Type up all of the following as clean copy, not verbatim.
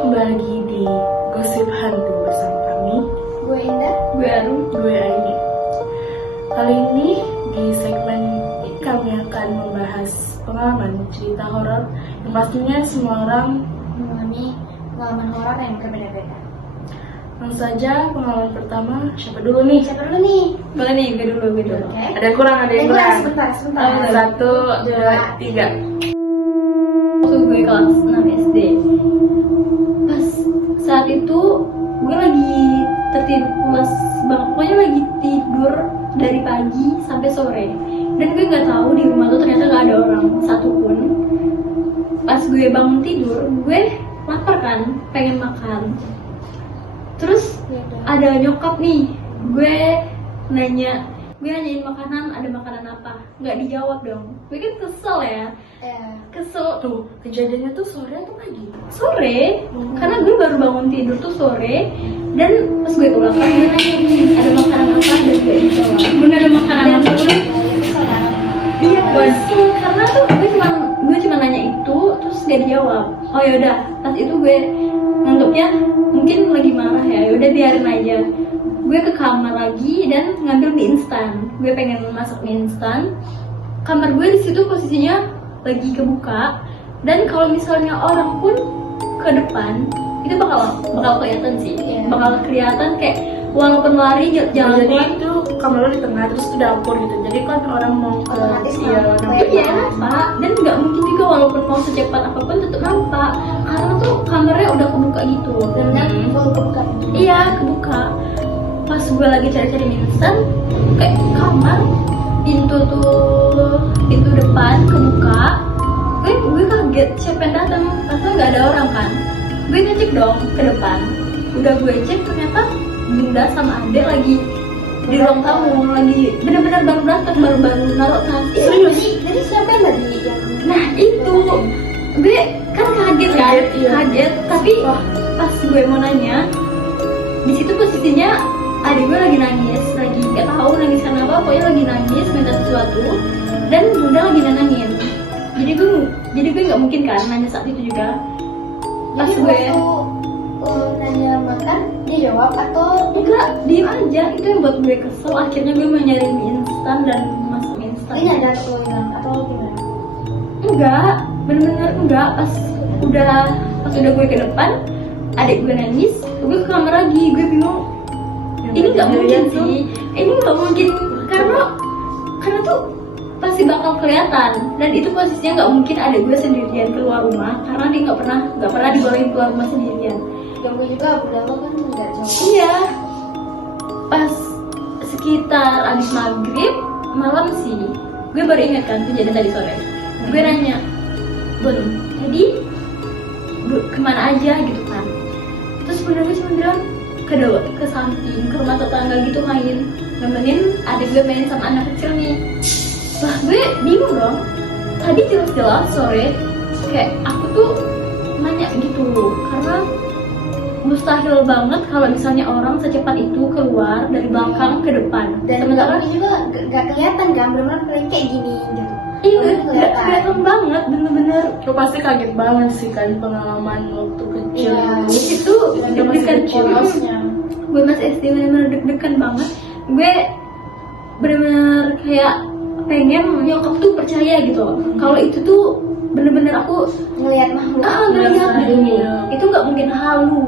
kembali lagi di Gosip Hantu bersama kami. Gue Indah, Gue Arum, Gue Aini. Kali ini di segmen ini kami akan membahas pengalaman cerita horor yang pastinya semua orang mengalami pengalaman horor yang berbeda-beda. langsung saja. Pengalaman pertama siapa dulu nih? Siapa dulu nih? boleh nih, gue dulu. Oke. Ada yang kurang, ada yang kurang. Sebentar. Satu, dua, tiga. Waktu gue kelas 6 SD, pas saat itu gue lagi tertidur, pokoknya lagi tidur dari pagi sampai sore, dan gue nggak tahu di rumah tuh ternyata nggak ada orang satupun. Pas gue bangun tidur, gue lapar kan, pengen makan. Terus ada nyokap nih, gue nanyain makanan, ada makanan apa? Nggak dijawab dong. Gue kan kesel ya, kesel. Tuh, kejadiannya tuh sore atau pagi? Sore, karena gue baru bangun tidur tuh sore. Dan pas gue pulang kan, gue nanya, ada makanan apa? Dan gue dijawab, bener ada makanan apa? Iya, karena tuh gue cuma nanya itu, terus dia dijawab. Oh yaudah, pas itu gue nganggapnya mungkin lagi marah ya, yaudah biarin aja. Gue ke kamar lagi dan ngambil mie instan. Gue pengen masak mie instan. Kamar gue di situ posisinya lagi kebuka, dan kalau misalnya orang pun ke depan itu bakal kelihatan sih, bakal kelihatan kayak walaupun lari jalan Jadi pelan. itu kamar lo di tengah, terus itu dapur gitu. Jadi kan orang mau ke Iya nampak, dan nggak mungkin juga walaupun mau secepat apapun tetap nampak, karena tuh kamarnya udah kebuka gitu. Dan full kebuka. Iya kebuka. Pas gue lagi cari-cari mie instan, kayak kamar pintu depan kebuka. Gue kaget siapa yang datang, pasal nggak ada orang kan. Gue ngecek dong ke depan, udah gue cek ternyata Bunda sama Adek lagi di ruang tamu, lagi benar-benar baru datang, baru naruh tas. Jadi siapa yang tadi yang Nah itu gue kan kaget kan, kaget. Tapi pas gue mau nanya, di situ posisinya adik gue lagi nangis, lagi nggak tahu nangis karena apa, pokoknya lagi nangis minta sesuatu, dan Bunda lagi nenangin. Jadi gue nggak mungkin kan nanya saat itu juga. Pas Jadi gue nanya makan, dia jawab atau enggak, diem aja. Itu yang buat gue kesel. Akhirnya gue mau nyari mie instan dan masak mie instan. dia nyadar atau hilang atau gimana? Enggak, bener-bener enggak. Pas udah gue ke depan, adik gue nangis, gue ke kamar lagi. Gue bingung, ini nggak mungkin sih, ini nggak mungkin, karena tuh pasti bakal kelihatan. Dan itu posisinya nggak mungkin adik gue sendirian keluar rumah, karena dia nggak pernah dibolehin keluar rumah sendirian. Dan gue juga udah lo kan nggak jauh. Iya, pas sekitar abis maghrib malam sih, gue baru ingat kan kejadian tadi sore. Gue nanya, Bun, tadi kemana aja gitu kan? Terus bunda gue cuma bilang ke samping, ke rumah tetangga gitu main, nemenin adik gue main sama anak kecil nih. Lah gue bingung dong, tadi jelas-jelas sore kayak aku tuh nanya gitu, karena mustahil banget kalau misalnya orang secepat itu keluar dari belakang ke depan. Dan Sementara juga nggak kelihatan kan, benar-benar kayak gini gitu. iya nggak kelihatan banget, bener-bener. Lo pasti kaget banget sih kan pengalaman waktu kecil. Iya. Itu deg-degan polosnya. Gue masih SD, bener-bener deg-degan banget. Gue bener-bener kayak pengen nyokap tuh percaya gitu loh, kalau itu tuh bener-bener aku Ngelihat makhluk. ngeliat gitu. Iya. Itu nggak mungkin halu.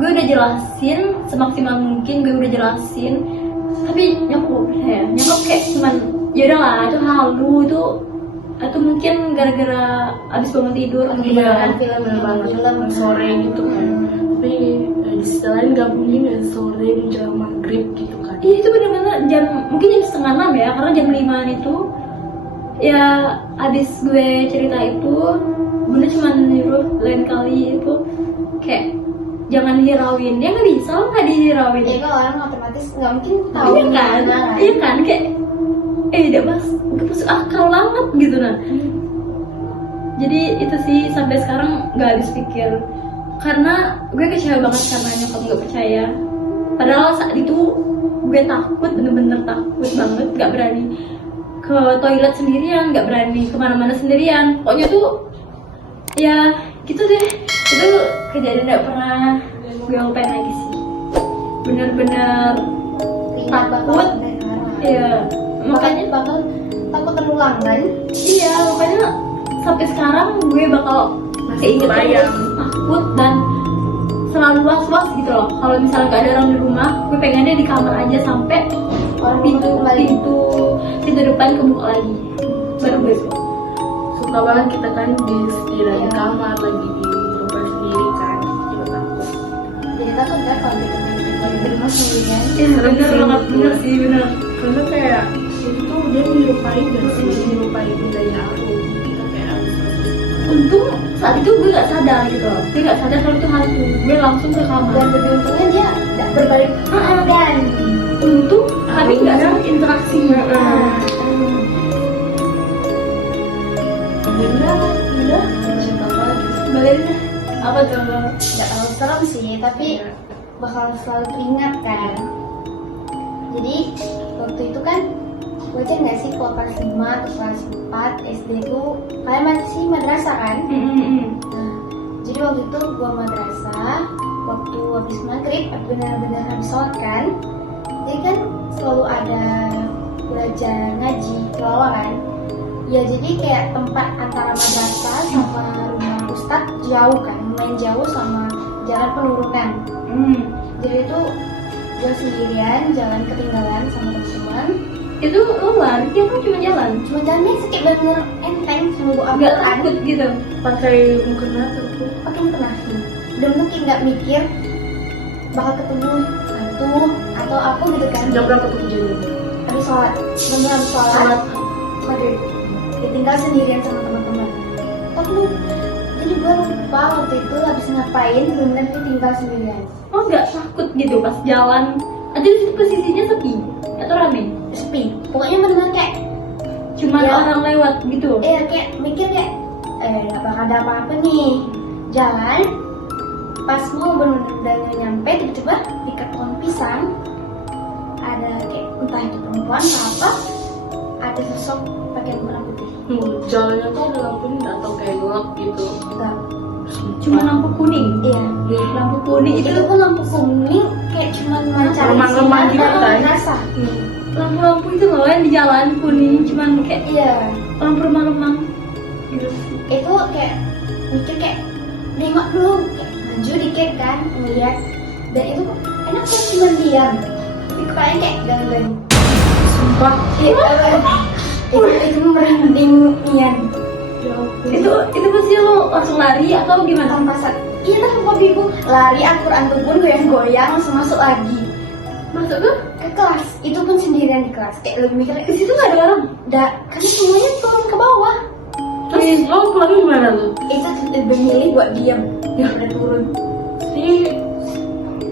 Gue udah jelasin semaksimal mungkin, tapi nyokap gak percaya. Nyokap kayak cuman yaudah lah, itu halu, itu mungkin gara-gara abis bangun tidur atau gimana. Film sore gitu kan. Tapi di sisi lain gak mungkin ya sore menjelang maghrib gitu kan. Iya itu bener-bener mungkin jam 5:30 ya, karena jam 5-an itu ya abis gue cerita itu, Bunda cuma nyuruh lain kali itu kayak jangan hirauin. Dia nggak bisa lah nggak dihirauin. Ya kan orang otomatis nggak mungkin tahu. Iya kan kayak udah masuk akal banget gitu nah. Jadi itu sih sampai sekarang nggak habis pikir, karena gue kecewa banget karena nyokap nggak percaya. Padahal saat itu gue takut, bener-bener takut banget, nggak berani ke toilet sendirian, nggak berani kemana-mana sendirian. Pokoknya tuh ya Gitu deh, itu kejadian gak pernah gue lupain lagi sih. Bener-bener Ingat takut. banget dari sekarang. Iya, makanya bakal takut terulang kan. iya, makanya sampai sekarang gue bakal keinget kebayang. terus, takut dan selalu was-was gitu loh. Kalau misalnya gak ada orang di rumah, gue pengennya di kamar aja sampai Orang pintu kembali. pintu depan kebuka lagi, baru besok. Suka banget kita kan di dalam Iya. kamar lagi di rumah sendiri kan, juga takut. Jadi takut kan kalau kita di rumah sendirian. Iya Serem bener sih, banget, bener. bener sih, bener. Karena kayak itu tuh dia menyerupai gak sih, menyerupai budaya aku. Kita kayak harus Untung saat itu gue gak sadar gitu loh. Gue gak sadar kalau itu hantu. Gue langsung ke kamar. Dan beruntungnya dia tidak berbalik badan. Untung kami gak ada interaksinya. udah cerita lagi. Balik apa tuh? Tidak terlalu serem sih, tapi bakal selalu teringat kan. Jadi waktu itu kan wajar nggak sih kalau kelas 5 atau kelas 4 SD itu kalian masih madrasah kan? Nah, jadi waktu itu gua madrasah waktu habis maghrib benar-benar habis sholat kan. Jadi kan selalu ada belajar ngaji tilawah kan. Ya jadi kayak tempat antara madrasah sama rumah ustadz jauh kan, lumayan jauh sama jalan penurunan. Jadi itu gue sendirian jalan ketinggalan sama teman-teman. Itu lo lari atau cuma jalan? Cuma jalannya kayak bener enteng sama gue Gak Al-Quran. takut gitu? Pakai mukena tuh. Pakai mukena sih. Dan mungkin nggak mikir bakal ketemu hantu atau apa gitu kan. Jam berapa tuh kejadian? Habis sholat, bener habis sholat. Maghrib. Ditinggal sendirian sama teman-teman. Tapi jadi gue lupa waktu itu habis ngapain bener ditinggal sendirian. Oh gak takut gitu pas jalan? Aja di situ posisinya sepi atau rame? Sepi. Pokoknya bener kayak Cuman Ya. orang lewat gitu? kayak mikir kayak gak bakal ada apa-apa nih. Jalan pas mau bener-bener nyampe tiba-tiba dekat pohon pisang ada kayak entah itu perempuan atau apa, ada sosok pakai mukena putih. Jalannya tuh ada lampunya atau kayak gelap gitu. Enggak. Cuma lampu kuning? Iya. Lampu kuning Itu itu pun lampu kuning kayak cuma mencari Remang-remang gitu kan? rasa. lampu-lampu itu loh yang di jalan kuning, cuman kayak Iya. lampu remang-remang gitu. Itu kayak mikir kayak nengok dulu, kayak maju dikit kan ngeliat, dan itu enak kan cuma diam. Tapi kepalanya kayak gangguan. Sumpah. Itu merinding Ian. Ya ampun. Itu pasti lo langsung lari atau gimana? Tanpa saat iya tanpa bibu lari, Al-Quran tuh pun goyang-goyang langsung masuk lagi Masuk tuh? ke kelas. Itu pun sendirian di kelas, kayak lebih mikir Di situ nggak ada orang? karena semuanya turun ke bawah. Terus lo pulangnya gimana tuh? Itu lebih milih buat diam daripada turun. Sih.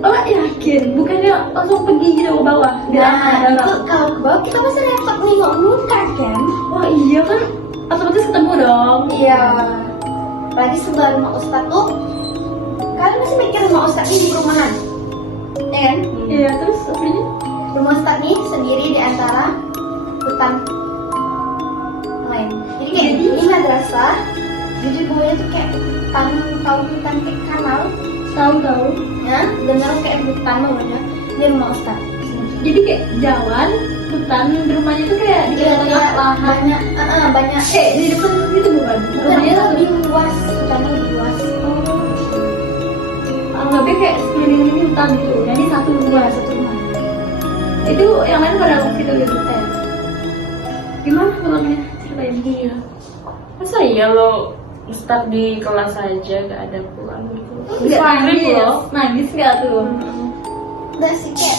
Oh yakin? Bukannya langsung pergi gitu ke bawah? Biar Nah ada itu orang. kalau ke bawah kita masih repot nengok muka kan. Wah iya kan? Otomatis ketemu dong. Iya. Apalagi sebelah rumah Ustadz tuh, kalian masih mikir rumah Ustadz ini di perumahan, ya kan? Iya terus aslinya? Rumah Ustadz nih sendiri di antara hutan lain. Jadi kayak ini madrasah, jadi bawahnya tuh kayak tahu hutan kayak kanal, Tahu-tahu. ya, benar kayak hutan bawahnya. Ini rumah Ustadz. Jadi kayak jalan, hutan, di rumahnya tuh kayak di Iya, tengah lahan. banyak. Di depan gitu bukan? Rumahnya lebih luas, hutannya lebih luas. Anggapnya kayak sekeliling hutan gitu. Jadi satu rumah. Satu rumah. Itu yang lain pada waktu itu gitu kayak. Gimana pulangnya? Ceritain. Iya. Masa iya lo start di kelas aja gak ada pulang gitu? Nggak Maghrib nangis, loh. nangis nggak tuh? Udah sih kayak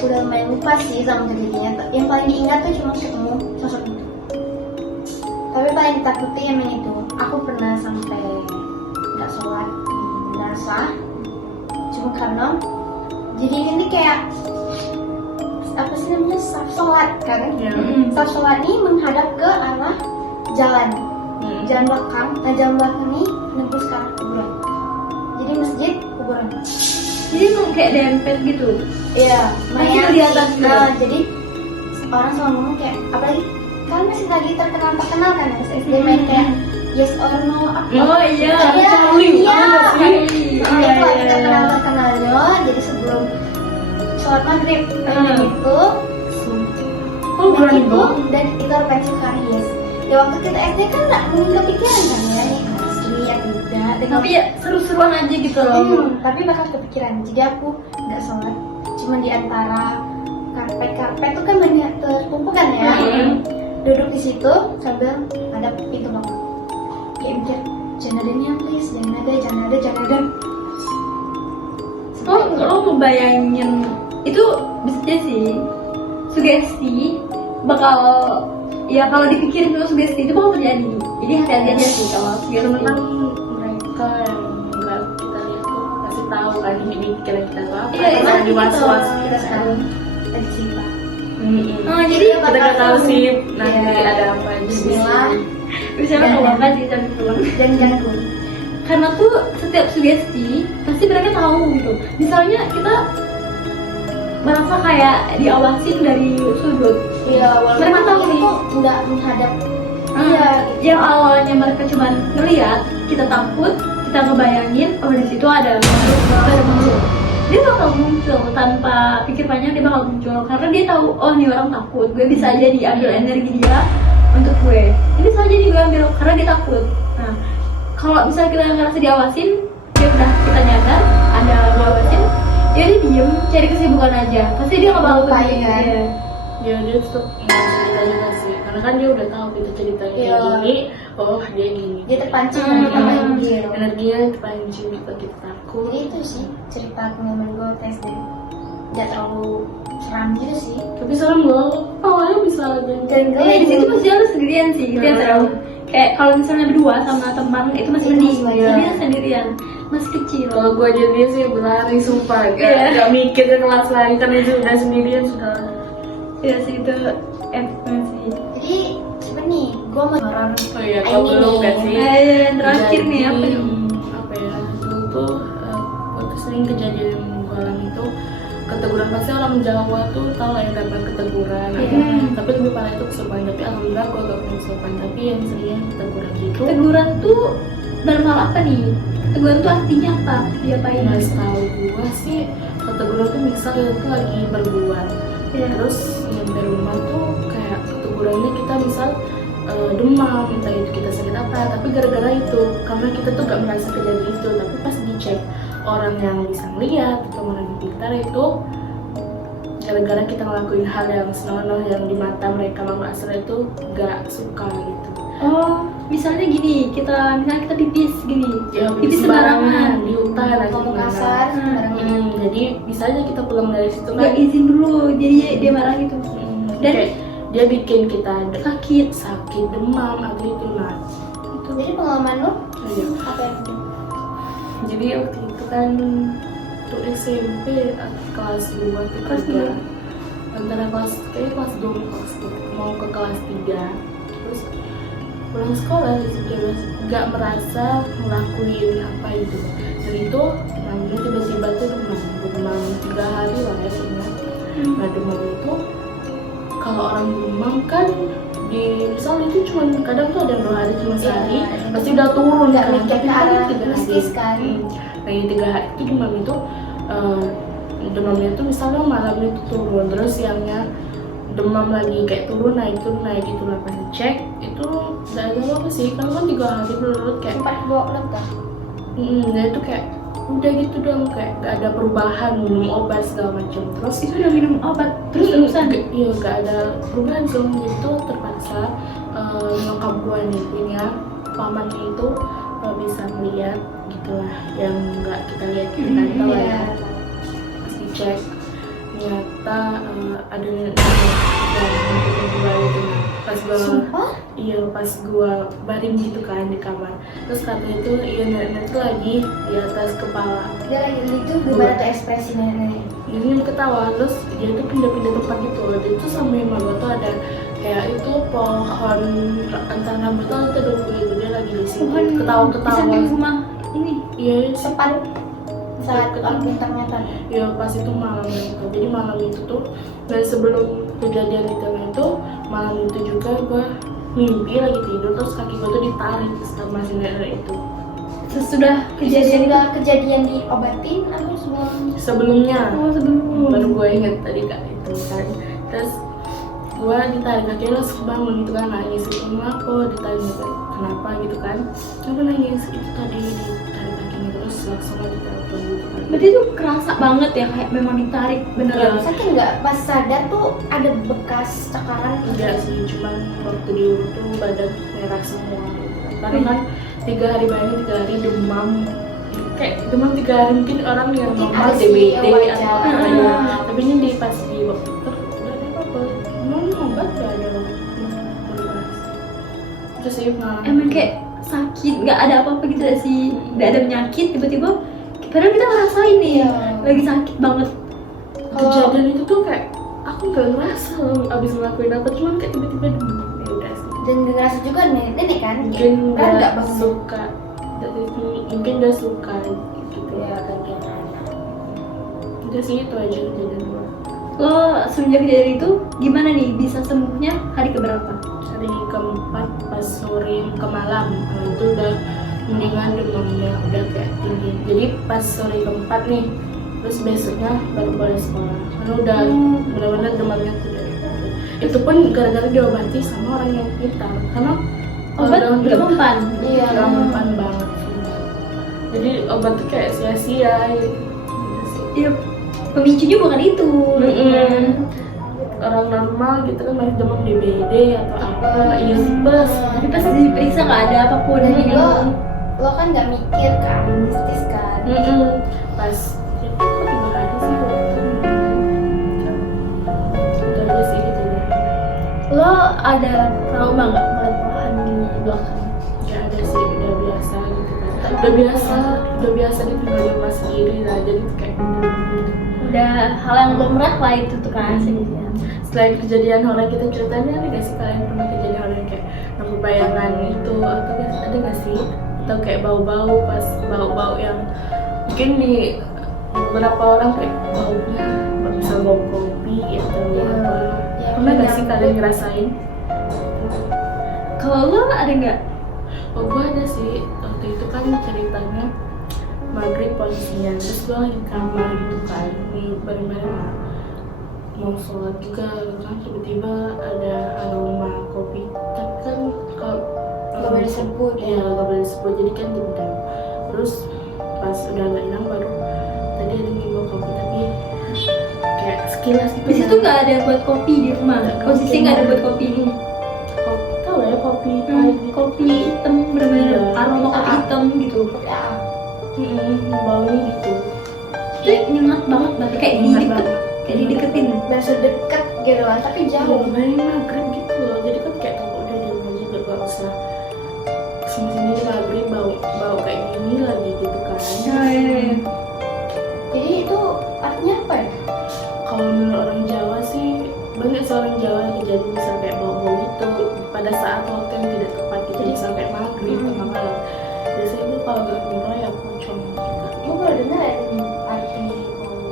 udah lumayan lupa sih sama kejadiannya. Yang paling diingat tuh cuma ketemu sosok itu. Tapi paling ditakuti yang itu. Aku pernah sampai nggak sholat di madrasah. Cuma karena jadi ini kayak apa sih namanya saf sholat kan? Iya. Saf sholat ini menghadap ke arah jalan. Jalan belakang. Nah jalan belakang ini nembus ke arah kuburan. Jadi masjid kuburan. Jadi emang kayak dempet gitu. Iya, Masih di atas gitu. Nah, jadi orang selalu ngomong kayak, apalagi kalian masih lagi terkenal kan pas SD main kayak yes or no apa. Oh iya. Iya, Charlie. iya. Iya, Nah, itu lagi iya. terkenalnya. Jadi sebelum sholat maghrib itu Oh berani itu banget. dan kita referensi ke Aries. Ya waktu kita SD kan nggak mungkin kepikiran kan ya nih asli atau tidak. Tapi ya seru-seruan aja gitu loh. Tapi bakal kepikiran. Jadi aku nggak sholat, cuma di antara karpet tuh kan banyak terkumpul kan ya. Duduk di situ sambil ada pintu belakang. Kayak mikir, jangan ada nih please, jangan ada. Lo ngebayangin itu bisa jadi sih sugesti bakal ya kalau dipikirin terus sugesti itu bakal terjadi. Jadi hati-hati aja sih kalau Ya sugesti. memang mereka yang nggak kita lihat tuh kasih tahu kan ini pikiran kita tuh apa. Iya, Karena itu di was-was gitu. Kita sekarang lagi cerita. Oh, jadi kita nggak tahu sih nanti Iya. ada apa aja. Bismillah bisa kalau apa sih tapi pulang. dan jangan Karena tuh setiap sugesti pasti mereka tahu gitu. Misalnya kita merasa kayak diawasin dari sudut. Iya, walaupun Mereka tahu kita nih. tuh nggak menghadap. Iya, yang awalnya mereka cuma ngeliat, kita takut, kita ngebayangin, oh di situ ada makhluk baru muncul. Dia bakal muncul tanpa pikir panjang, dia bakal muncul karena dia tahu, oh ini orang takut, gue bisa aja diambil energi dia untuk gue. Ini bisa aja gue ambil karena dia takut. Nah, kalau misalnya kita ngerasa diawasin, dia udah kita nyadar ada diawasin, ya dia diem, cari kesibukan aja. Pasti dia nggak bakal Lupain, pergi. kan? Iya. Ya dia tetap mau cerita juga sih, karena kan dia udah tahu kita ceritanya Iya. gini, oh dia gini. Dia terpancing dan kita main dia. Energinya terpancing juga kita takut. Jadi itu sih cerita pengalaman gue tes dan nggak terlalu seram gitu sih. Tapi serem loh, awalnya bisa aja. Dan Iya, di situ masih harus sendirian sih, itu yang seru. Kayak kalau misalnya berdua sama teman itu masih Itu mending, masih jadi iya. yang sendirian masih kecil. Kalau gue aja dia sih berlari sumpah, Iya. gak mikir ke kelas lagi karena itu udah sendirian sudah. Ya sih itu enak sih. Jadi sebenarnya nih gue mau horor. Oh iya, kalau Ini belum nih. gak sih? Yang terakhir nih apa Jadi, nih? apa ya, dulu tuh waktu sering kejadian yang gue alami itu keteguran, pasti orang Jawa tuh tau lah ya kabar keteguran gitu. Tapi lebih parah itu kesurupan, tapi alhamdulillah gue gak pernah kesurupan, tapi yang seringnya keteguran gitu. Teguran tuh dalam hal apa nih? Teguran tuh artinya apa? Diapain? Mas tahu gue sih keteguran tuh misal kita tuh lagi berbuat, Ya. terus nyampe rumah tuh kayak ketegurannya kita misal demam, entah itu kita sakit apa, tapi gara-gara itu karena kita tuh gak merasa kejadian itu, tapi pas dicek orang yang bisa melihat atau orang yang pintar itu gara-gara kita ngelakuin hal yang senonoh yang di mata mereka makhluk astral itu gak suka gitu. Oh, misalnya gini, misalnya kita pipis gini, Ya, pipis sembarangan, di hutan atau Ngomong gimana. kasar sembarangan. Jadi bisa aja kita pulang dari situ nggak izin dulu, jadi dia marah gitu. Dan kayak dia bikin kita sakit, demam atau itu nah. Itu jadi pengalaman lo Iya. apa yang Jadi waktu itu kan tuh SMP kelas 2 ke Kelas 3. dua. Antara kelas 2 kelas 3 mau ke kelas 3. Terus pulang sekolah nggak merasa ngelakuin apa itu. Dan itu namanya tiba-tiba tuh demam 3 hari lah ya ingat. Nah demam itu kalau orang demam kan di misalnya itu cuma kadang tuh ada 2 hari cuma sehari Iya, pasti udah turun nggak kan, mikir tapi ke kan arah 3 hari. mistis kan. Nah yang 3 hari itu demamnya itu misalnya malamnya itu turun, terus siangnya demam lagi kayak turun naik gitu lah, pas cek itu nggak ada apa sih, karena kan 3 hari berurut kayak sempat bawa lepas. nah itu kayak udah gitu dong, kayak gak ada perubahan, minum obat segala macam, terus itu udah minum obat terus-terusan. iya gak ada perubahan segala macam, itu terpaksa nyokap gue nih punya pamannya itu bisa melihat gitulah yang nggak kita lihat kita kan tahu lah ya. Pas dicek ternyata ada yang gue itu pas gue Sumpah? iya pas gue baring gitu kan di kamar, terus katanya itu iya nenek tuh lagi di atas kepala, Dia lagi itu gimana tuh ekspresi nenek? jadi ketawa, terus dia tuh pindah-pindah tempat gitu, dia tuh sama yang gue tuh ada kayak itu pohon antara rambut tuh ada gitu, dia lagi di sini Tuhan, ketawa-ketawa. di samping rumah ini. Iya Tepat saat orang ternyata. ya pas itu malam itu, jadi malam itu tuh dan sebelum kejadian itu malam itu juga gue mimpi lagi tidur terus kaki gue tuh ditarik sama si nenek itu. Sesudah kejadian itu. Sudah kejadian diobatin atau Sebelumnya Oh, sebelum. baru gue inget tadi kak itu kan. Terus gue ditarik kaki langsung bangun gitu kan, nangis gitu. Kenapa ditarik gitu, kenapa gitu kan, kenapa nangis itu tadi ditarik kakinya, terus langsung aja ditelepon gitu kan. Berarti itu kerasa banget ya, kayak memang ditarik beneran. Iya. sakit nggak pas sadar tuh ada bekas cakaran? Enggak sih, cuman waktu diurut tuh badan merah semua gitu kan. Karena kan 3 hari banyak, 3 hari demam, kayak demam 3 hari mungkin orang yang Mungkin normal ada sih DBT yang wajar. atau apa ya. Tapi ini di pas di waktu dokter udah ada apa-apa, mau obat gak ada berbahas. Terus sih Emang kayak sakit, nggak ada apa-apa gitu gak sih, nggak ada penyakit, tiba-tiba padahal kita ngerasain nih Iya. lagi sakit banget. kejadian itu tuh kayak aku gak ngerasa abis ngelakuin apa, cuman kayak tiba-tiba demam. Ya udah sih. Dan ngerasa juga nenek kan? Mungkin Kan nggak dia bangun. suka dari itu, mungkin dia suka gitu ya kayak udah sih itu aja kejadian gue. Lo semenjak kejadian itu gimana nih bisa sembuhnya hari keberapa? Hari keempat pas sore ke malam itu udah mendingan, demamnya udah kayak tinggi. Jadi pas sore keempat nih, terus besoknya baru boleh sekolah karena udah benar-benar demamnya tuh dari itu pun gara-gara diobati sama orang yang pintar, karena Obat kalau nggak mempan. Iya. nggak mempan banget sumpah. Jadi obat tuh kayak sia-sia gitu sih. Iya, pemicunya bukan itu. Orang normal gitu kan masih demam DBD atau apa, iya tipes. Tapi pas diperiksa nggak ada apapun. Dan gitu. lo kan nggak mikir kan, mistis kan? Pas ya, kok 3 hari sih waktu udah aja sih gitu ya. Lo ada trauma nggak melihat Tuhan di belakang? Ya ada sih, udah biasa gitu kan. Udah biasa ditinggal di rumah sendiri lah, jadi kayak Udah hal yang lumrah lah itu tuh kan sebenarnya. selain kejadian horor kita ceritain, ada gak sih kalian pernah kejadian horor yang kayak nemu bayangan itu atau ada gak sih, atau kayak bau-bau pas bau-bau yang mungkin di beberapa orang kayak baunya bisa bau kopi atau apa, Ya, pernah gak sih kalian ngerasain? Kalau lo ada nggak? Oh gue ada sih, waktu itu kan ceritanya maghrib posisinya, terus gue lagi di kamar gitu kan, bareng-bareng mau sholat juga kan, tiba-tiba ada aroma kopi, tapi kan kalau Gak boleh disebut, ya gak boleh disebut, jadi kan dendam. Terus pas udah gak hilang baru tadi ada yang bawa kopi, tapi kayak sekilas gitu. Di situ nggak ada buat kopi di rumah. Posisi nggak ada buat kopi. kopi, tau lah ya kopi pahit Hmm, gitu. kopi hitam bener-bener Iya. aroma kopi hitam gitu. Ya, Baunya gitu. Itu nyengat banget berarti kayak Nyengat dideket, banget. kayak dideketin. dan sedekat gitu kan, tapi jauh. Dari maghrib gitu loh, jadi kan kayak tau udah di rumah juga gak usah sini maghrib bau kayak gini lagi gitu kan. Jadi itu artinya apa ya? Kalau menurut orang Jawa sih banyak seorang Jawa yang kejadian bisa kayak bau itu pada saat waktu yang tidak tepat gitu, bisa kayak maghrib tengah malam. Biasanya itu kalau gak murah ya pocong gitu. Gue baru dengar ada arti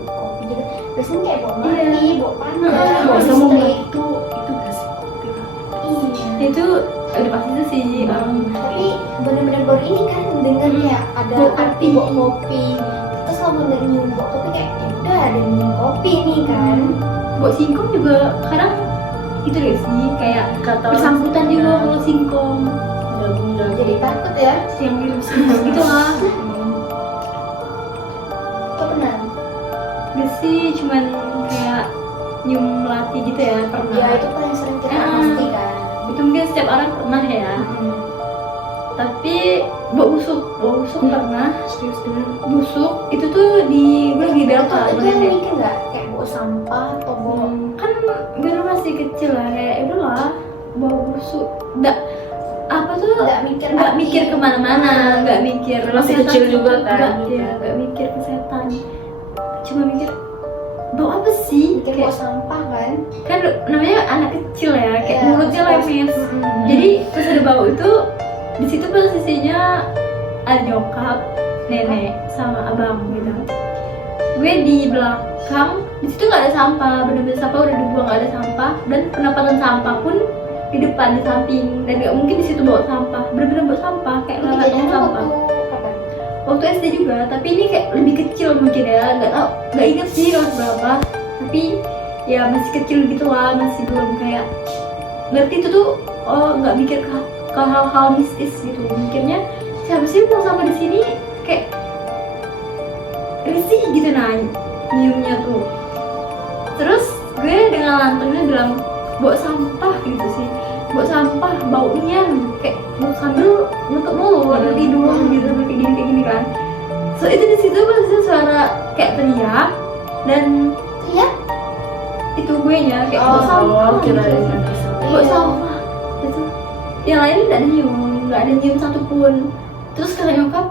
kopi gitu. Biasanya kayak bawa Iya. mati, bawa panas, Gak bawa usah mau listrik. itu gak sih kopi kan? Iya. Itu udah pasti itu sih orang. Tapi bener-bener baru ini kan dengar kayak ada Bawa arti bawa kopi. Terus kalau udah nyium bawa kopi kayak ya udah ada minum kopi nih kan. Buat singkong juga kadang itu deh sih kayak Kata bersangkutan orang juga sih, kalau singkong jagung-jagung. Jadi takut ya. yang virus gitu lah. Lo pernah? Gak sih, cuman kayak nyium melati gitu ya pernah. Ya itu paling sering kita Ah. pasti kan. Itu mungkin setiap orang pernah ya. Tapi bau busuk pernah. Serius dengan Busuk itu tuh di gue lagi Itu Delta yang sebenarnya. mikir nggak kayak bawa sampah atau bawa Kan gue dulu masih kecil lah, kayak ya udahlah bau busuk. Nggak apa tuh nggak mikir kemana-mana, nggak mikir Masih kesehatan. kecil juga kan, Nggak, gitu. ya, nggak mikir kesehatan. Cuma mikir bau apa sih? mikir bawa sampah kan. Kan namanya anak kecil ya, kayak Iya, mulutnya pasti. lemes. Jadi pas ada bau itu di situ posisinya ada nyokap, nenek, sama abang gitu. Gue di belakang, di situ nggak ada sampah, bener-bener sampah udah dibuang, nggak ada sampah, dan penempatan sampah pun di depan, di samping, dan nggak mungkin di situ bawa sampah, bener-bener bawa sampah kayak lalat Kejadiannya sampah. waktu kapan? Waktu SD juga, tapi ini kayak lebih kecil mungkin ya, nggak inget sih kelas berapa, tapi ya masih kecil gitu lah, masih belum kayak ngerti itu tuh, nggak mikir ke hal-hal mistis gitu, mikirnya siapa sih buang sampah di sini, kayak risih gitu nah nyiumnya tuh. Terus gue dengan lantangnya bilang bawa sampah gitu sih, bawa sampah baunya kayak mau sambil nutup mulut tidur gitu sambil kayak gini kan. So itu di situ pasti suara kayak teriak, dan Iya. itu gue nya kayak bawa sampah kirain gitu. Bawa sampah gitu. Yang lain nggak ada nyium satupun. Terus kata nyokap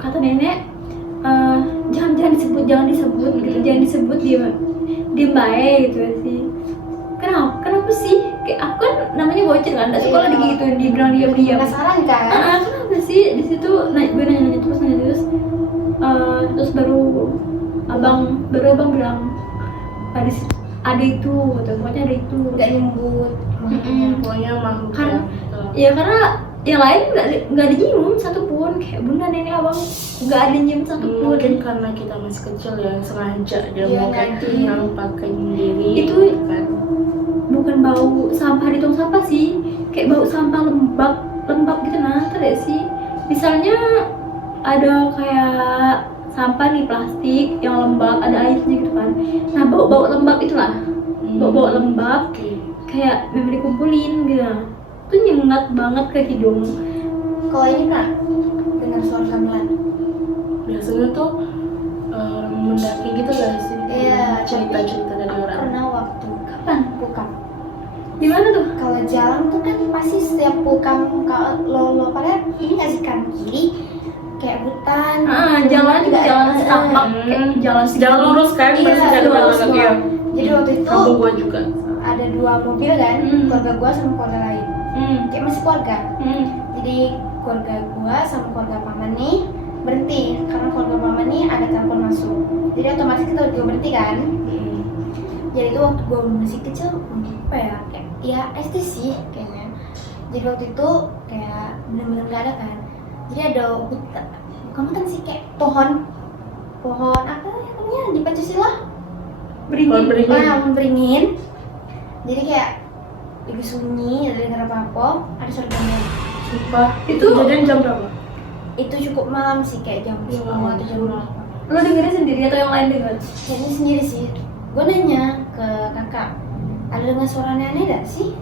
kata nenek, jangan disebut gitu, jangan disebut, diem baik gitu sih. Kenapa sih? Kayak aku kan namanya bocil kan, nggak sekolah Iya. gitu, dibilang diam. Penasaran kan? Kenapa sih di situ? Gue nanya terus, terus baru abang bilang ada itu, atau pokoknya ada itu. Nggak nyumbut. Pokoknya makhluk Kan- ya. Ya karena yang lain nggak ada nyium satupun, kayak bunda nenek abang nggak ada nyium satupun. Mungkin karena kita masih kecil ya, sengaja dia Iya, mau kayak nanti. nampakin diri Itu kan. bukan bau sampah di tong sampah sih, kayak bau sampah lembab gitu nah, tau gak sih? Misalnya ada kayak sampah nih plastik yang lembab, ada airnya gitu kan, nah bau lembab itulah, bau lembab Oke. kayak memang dikumpulin gitu, itu nyengat banget ke hidung. Kalau ini kak dengar suara gamelan. Biasanya tuh mendaki gitu gak sih? Iya, Cerita-cerita dari orang. Pernah waktu Kapan? pukam. Di mana tuh? Kalau jalan tuh kan pasti setiap pukam kalau lo pada ini nggak sih kan kiri kayak hutan. Jalan juga jalan ada. setapak, kayak jalan Jalan lurus kan? Iya, Pasti ada lurus banget doang. ya. Jadi waktu itu Kampung gua juga. ada 2 mobil kan, keluarga gua sama keluarga lain. Kayak masih keluarga. Jadi keluarga gua sama keluarga paman nih berhenti karena keluarga paman nih ada telepon masuk. Jadi otomatis kita juga berhenti kan. Jadi itu waktu gua masih kecil, apa ya, kayak ya SD sih kayaknya. Jadi waktu itu kayak bener-bener gak ada kan. Jadi ada hutan, bukan hutan sih, kayak pohon apa ya namanya di Pancasila? Pohon beringin. Beringin. Jadi kayak lebih sunyi, ada dengar apa-apa, ada suara gamelan. Sumpah. Itu- kejadian jam berapa? Itu cukup malam sih, kayak jam 10 atau jam berapa. Lo dengerin sendiri atau yang lain denger? Kayaknya sendiri sih. Gue nanya ke kakak, ada dengar suara aneh-aneh gak sih?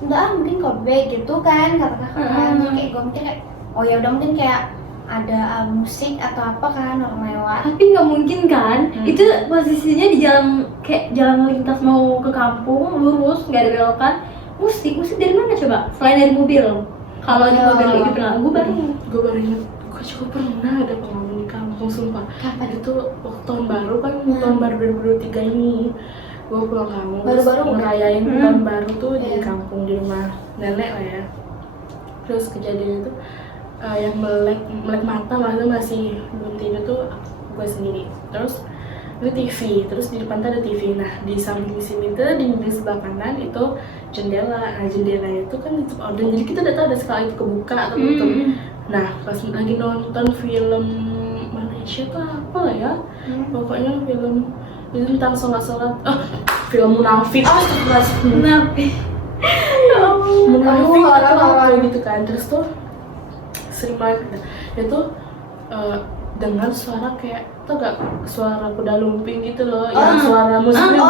Enggak, mungkin kobek gitu kan, kata kakak kan. Jadi kayak gue mikir kayak, oh ya udah mungkin kayak ada musik atau apa kan orang lewat. Tapi nggak mungkin kan? Itu posisinya di jalan, kayak jalan lintas mau ke kampung, lurus, nggak ada belokan. Musik dari mana coba? Selain dari mobil. Kalau di mobil itu pernah, gue baru. Gue baru ingat, gue juga pernah ada pengalaman di kampung, sumpah. Kapan? Itu waktu tahun baru kan, tahun baru 2023 ini. Gue pulang kampung, Baru-baru terus ngerayain tahun baru tuh di Iya. kampung, di rumah nenek lah ya. Terus kejadian itu yang melek mata, maksudnya masih belum tidur tuh gue sendiri. Terus itu TV, terus di depan tuh ada TV. Nah di samping sini tuh di sebelah kanan itu jendela. Nah jendela itu kan ditutup orden, jadi kita udah tahu ada sekali itu kebuka atau tutup. Nah pas lagi nonton film Malaysia tuh apa lah ya, pokoknya film itu tentang sholat, film munafik. Kenapa? Munafik Aduh, atau apa orang-orang. gitu kan. Terus tuh sering banget dia tuh dengar suara kayak, tau gak suara kuda lumping gitu loh, yang suara musiknya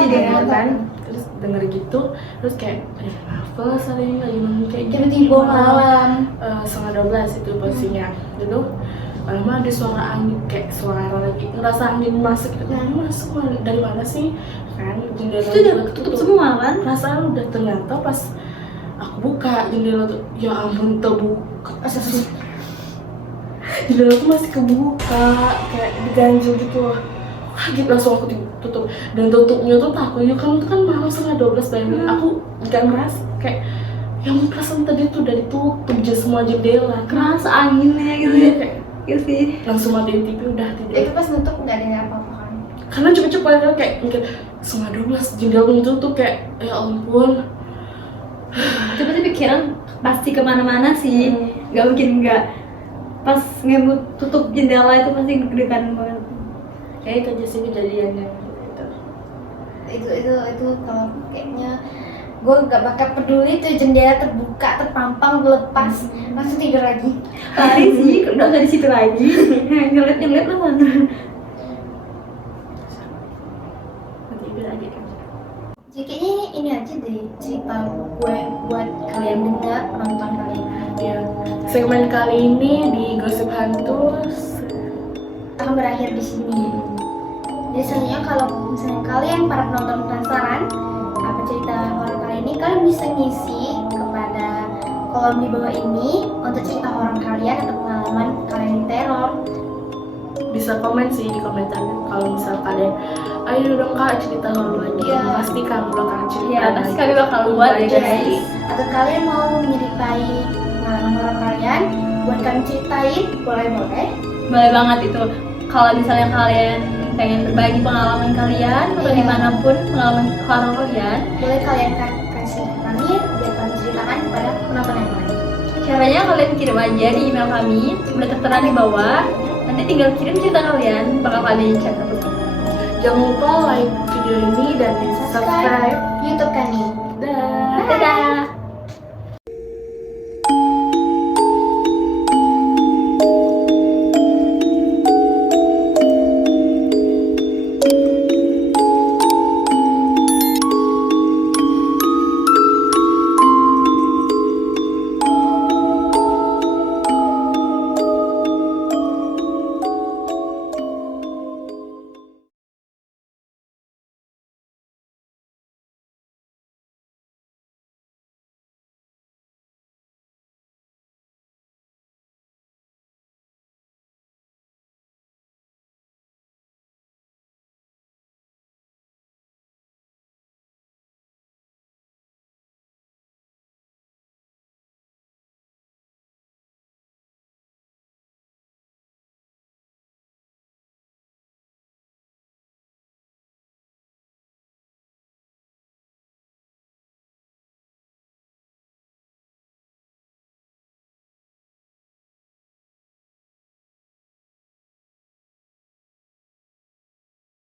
sih dengar kan. Terus denger gitu, terus kayak apa saling lagi nonton kayak gitu. Tiba-tiba malam. 11:30 itu posisinya. Itu lama ada suara angin, kayak suara lagi ngerasa angin masuk gitu. Angin masuk dari mana sih? Kan jendela Itu udah tutup semua kan? perasaan udah, ternyata pas aku buka jendela tuh, ya ampun terbuka. Jendela tuh masih kebuka, kayak diganjel gitu. Kaget langsung aku tutup, dan tutupnya tuh takutnya kan itu kan malam 11:30 bayangin. Aku gak ngerasa kayak yang perasaan tadi tuh udah ditutup semua jendela. Kerasa anginnya gitu ya. Kayak Gitu sih. langsung matiin TV udah tidur. Itu pas nutup nggak ada apa-apa kan? Karena cepet-cepet kan kayak mikir setengah 12 jendela itu tuh kayak ya ampun. Coba pikiran pasti kemana-mana sih, nggak mungkin nggak. Pas ngemut tutup jendela itu pasti deg-degan banget. Kayak itu aja sih kejadian yang gitu. Itu kalau kayaknya gue gak bakal peduli tuh jendela terbuka, terpampang, lepas, langsung tidur lagi. Lari sih, udah nggak di situ lagi. Nyelet lah kan. Nanti biar aja kan. Jadi kayaknya ini aja deh cerita gue buat kalian dengar, penonton kalian. Ya, segmen kali ini di Gosip Hantu Akan berakhir di sini. Jadi selanjutnya kalau misalnya kalian para penonton penasaran apa cerita horor kali ini, kalian bisa ngisi kepada kolom di bawah ini untuk cerita horor kalian atau pengalaman kalian diteror. bisa komen sih di komentarnya kalau misal kalian ayo dong kak cerita horor lagi. Iya. Pasti kami bakal cerita. Iya, pasti lagi. kami bakal buat ya Aja guys. sih. Atau kalian mau menyeritai pengalaman horor kalian buat kami ceritain, boleh. Boleh banget itu. Kalau misalnya kalian pengen berbagi pengalaman kalian atau Iya. dimanapun pengalaman horor kalian, Boleh kalian kasih ke kami biar kami ceritakan kepada penonton yang lain. caranya kalian kirim aja di email kami, udah tertera di bawah. Nanti tinggal kirim cerita kalian, bakal kami chat satu-satu. Jangan lupa like video ini dan subscribe. YouTube kami. Dah. Dadah.